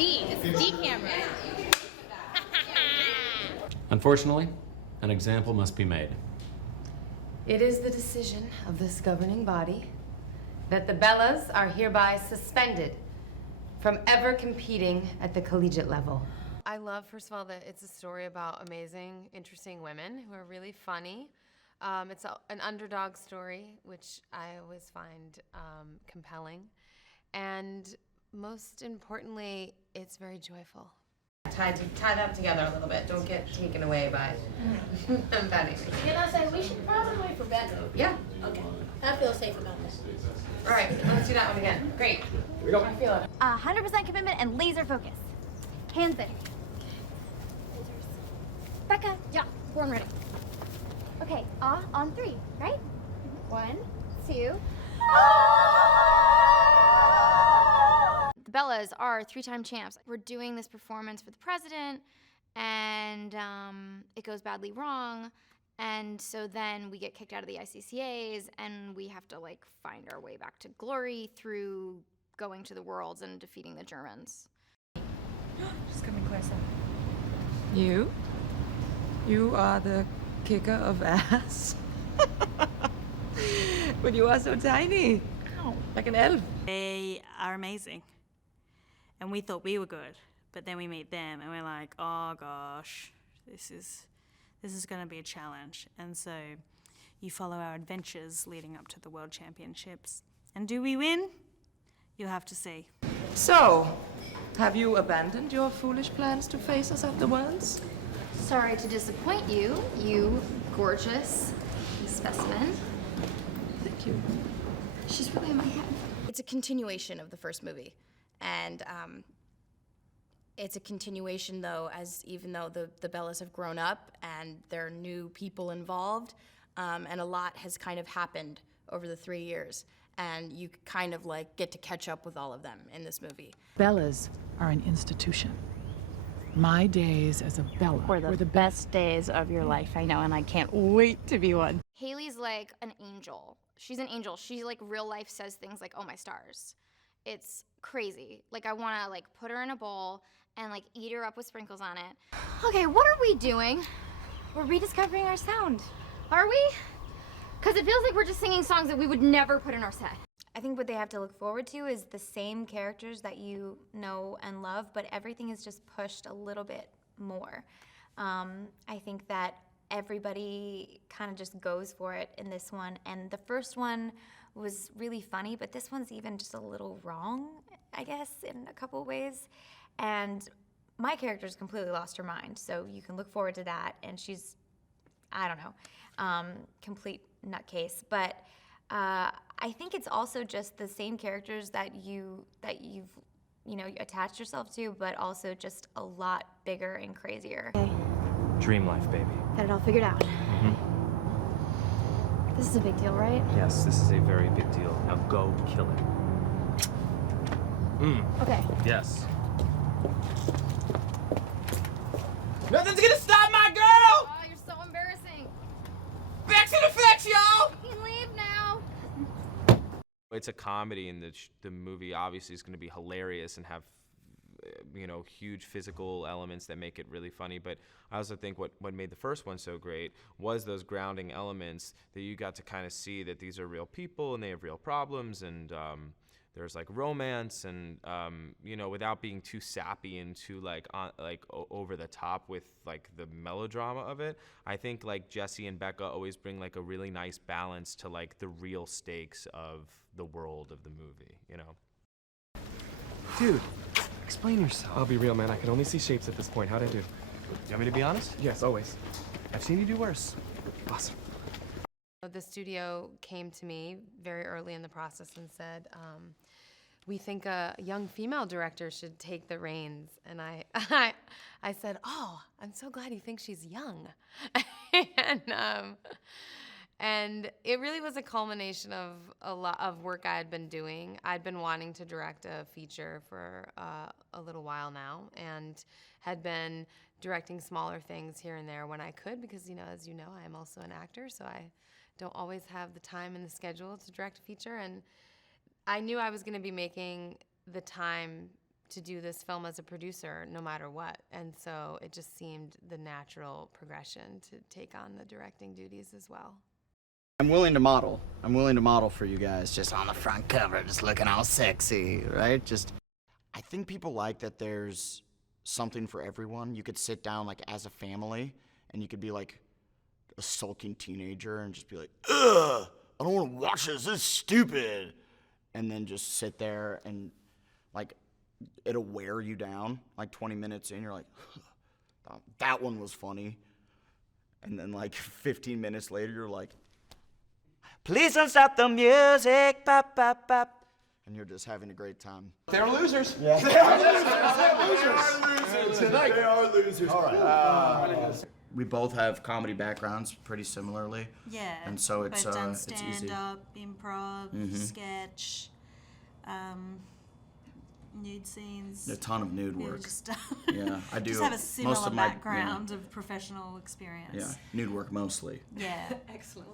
D. It's a D camera. Unfortunately, an example must be made. It is the decision of this governing body that the Bellas are hereby suspended from ever competing at the collegiate level. I love, first of all, that it's a story about amazing, interesting women who are really funny. It's an underdog story, which I always find compelling. And most importantly, it's very joyful. Tie that together a little bit. Don't get taken away by petting. Can I say we should probably wait for Becca? Yeah. Okay. I feel safe about this. All right, let's do that one again. Great. Here we go. I feel it. 100% commitment and laser focus. Hands in. Becca. Yeah, born ready. Okay, on 3, right? 1, 2. The Bellas are 3-time champs. We're doing this performance for the president, and it goes badly wrong. And so then we get kicked out of the ICCAs, and we have to like find our way back to glory through going to the Worlds and defeating the Germans. Just coming closer. You? You are the kicker of ass? But you are so tiny. Ow. Like an elf. They are amazing. And we thought we were good, but then we meet them and we're like, oh gosh, this is gonna be a challenge. And so you follow our adventures leading up to the World Championships. And do we win? You'll have to see. So, have you abandoned your foolish plans to face us at the Worlds? Sorry to disappoint you, you gorgeous specimen. Thank you. She's really in my head. It's a continuation of the first movie. And it's a continuation, though, as even though the Bellas have grown up and there are new people involved, and a lot has kind of happened over the 3 years. And you kind of like get to catch up with all of them in this movie. Bellas are an institution. My days as a Bella were the best days of your life, I know, and I can't wait to be one. Haley's like an angel. She's an angel. She like real life says things like, oh my stars. It's crazy. Like I wanna like put her in a bowl and like eat her up with sprinkles on it. Okay, what are we doing? We're rediscovering our sound. Are we? Because it feels like we're just singing songs that we would never put in our set. I think what they have to look forward to is the same characters that you know and love, but everything is just pushed a little bit more. I think that everybody kind of just goes for it in this one, and the first one was really funny, but this one's even just a little wrong, I guess, in a couple ways. And my character's completely lost her mind, so you can look forward to that, and she's, I don't know, complete nutcase. But I think it's also just the same characters that you've attached yourself to, but also just a lot bigger and crazier. Okay. Dream life, baby. Got it all figured out. Mm-hmm. This is a big deal, right? Yes, this is a very big deal. Now go kill it. Okay. Yes. Nothing's gonna stop my girl! Oh, you're so embarrassing. Backs in effect, y'all! You can leave now. It's a comedy, and the movie obviously is going to be hilarious and have, huge physical elements that make it really funny. But I also think what made the first one so great was those grounding elements that you got to kind of see that these are real people and they have real problems, and there's like romance, and without being too sappy and too over the top with like the melodrama of it. I think like Jesse and Becca always bring like a really nice balance to like the real stakes of the world of the movie, Dude, explain yourself. I'll be real, man. I can only see shapes at this point. How'd I do? You want me to be honest? Yes, always. I've seen you do worse. Awesome. The studio came to me very early in the process and said, we think a young female director should take the reins. And I said, oh, I'm so glad he thinks she's young. And it really was a culmination of a lot of work I had been doing. I'd been wanting to direct a feature for a little while now, and had been directing smaller things here and there when I could, because as you know, I'm also an actor, so I don't always have the time in the schedule to direct a feature. And I knew I was going to be making the time to do this film as a producer no matter what. And so it just seemed the natural progression to take on the directing duties as well. I'm willing to model. I'm willing to model for you guys, just on the front cover, just looking all sexy, right? Just, I think people like that there's something for everyone. You could sit down like as a family, and you could be like a sulking teenager and just be like, ugh, I don't want to watch this is stupid. And then just sit there and like, it'll wear you down. Like 20 minutes in, you're like, that one was funny. And then like 15 minutes later, you're like, please don't stop the music, pop, pop, pop. And you're just having a great time. They're losers. Yeah. They are losers. Tonight. They are losers. All right. We both have comedy backgrounds pretty similarly. Yeah. And so it's both done it's easy. stand-up, improv, sketch, nude scenes. A ton of nude work. Just, yeah, I do. Just have a similar most of my, background of professional experience. Yeah, nude work mostly. Yeah. Excellent.